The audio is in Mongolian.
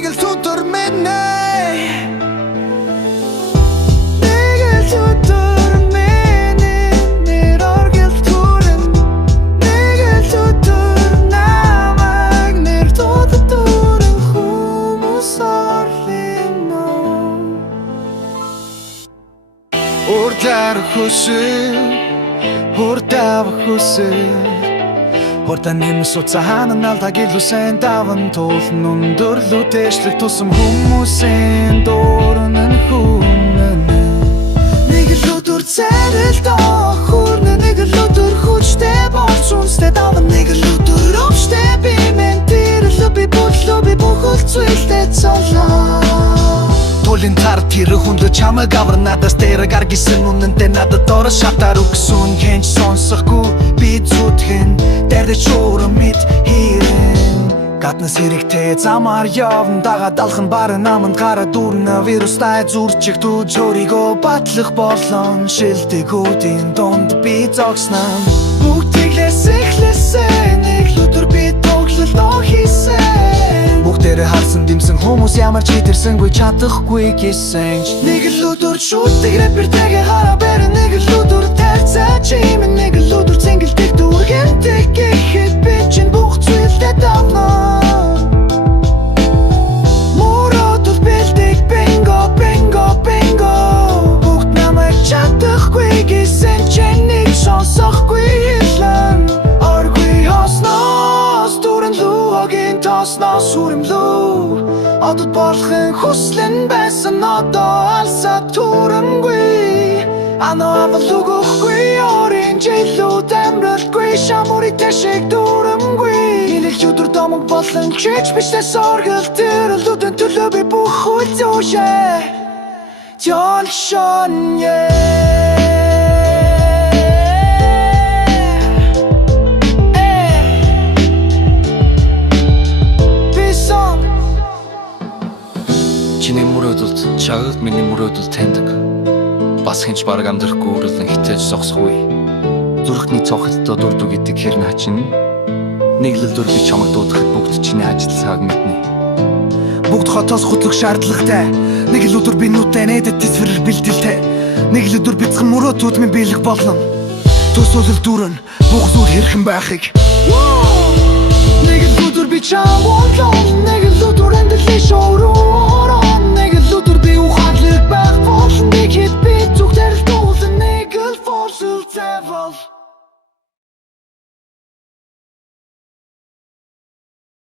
Нэг л өдөр минь нэг л өдөр минь нэр оргил түрэн нэг л өдөр намайг нэр дууддурэн хүмүүс орлино урдаар хүсэл урдав хүсэл Horta нэмс уцахан алдаг илүүсэн даван тулн өндөрлүү тэшлэг тусам хүмүүсийн дуурнан хүмэн Нэг л өдөр царилт охурна нэг л өдөр хүчтэй болж үнстэй даван нэг л өдөр өвчтэй би мен тэрлөө би бүлөө би бүхэл зүйлтэй цолоо Тулин тар тэр хүнлө чамаг авар надаас дээр гаргисэн үнэнтэй надад дор шатар өгсөн хэнч сонсохгүй би зүтгэн дэрдэ чуурам мэд хийрэн гаднаас хэрэгтэй замаар явна дагаад алхан барын наманд гараад дүүрнэ вирустай зүрчих дүүж өөрийгөө батлах болон шилдэгүүдийн дунд би зогсноо бүгдиглээс эхлэсэн нэг л өдөр би тоглолтоо хийсэн Бүгдээрээ харсан димсэн хүмүүс ямар ч хитэрсэнгүй чадахгүй гэсэн Нэг л өдөр шүтгэрэ бэртэгэ хараа бэрэ нэг л өдөр тайрцаа чимэн нэг л өдөр цэнгэлдэг дүүргэнтэй гэхэд би чинь бүх зүйлдээ давно Моротол бэлдэг бинго бинго бинго Бүгд намайг чадахгүй гэсэн чинь нэг сонсохгүй хэлэн Оргүй хоснос дүүрэн луогийн тоснос сүрэмлүү Одод болохын хүслэн байсан одоо алсаад түрэмгүй Ано авал үгөхгүй орын жилүүд амралтгүй Шамурите шиг дүрэмгүй Инэл өдөр домог болон чич биштэй соргил Тэрэлүүдэн төлөө би бүх үл зүүшээ Тёлшон Чиний мөрөөдөлд чагд миний мөрөөдөл таньдаг Бас хинч бараг амьдрахгүй үрлэн хитээж зогсохгүй Зүрхний цохилтоо дурдуу гэдэг хэрн хачин Нэг л өдөр би чамаг дуудахад бүгд чиний ажил цаг мэднэ Бүгд хотоос хутлах шаардлагатай Нэг л өдөр би нүдтэй нэдэд тисвэрэр бэлдэлтэй Нэг л өдөр бяцхан мөрөөдүүд минь биелэх болно Төсөөлөл дүүрэн бүх зүйл хэрхэн байхыг Нэг л өдөр би чам болон Нэг л өдөр амьдралын шоуруу Нэг л өдөр би ухаалаг байх болно Нэг хэд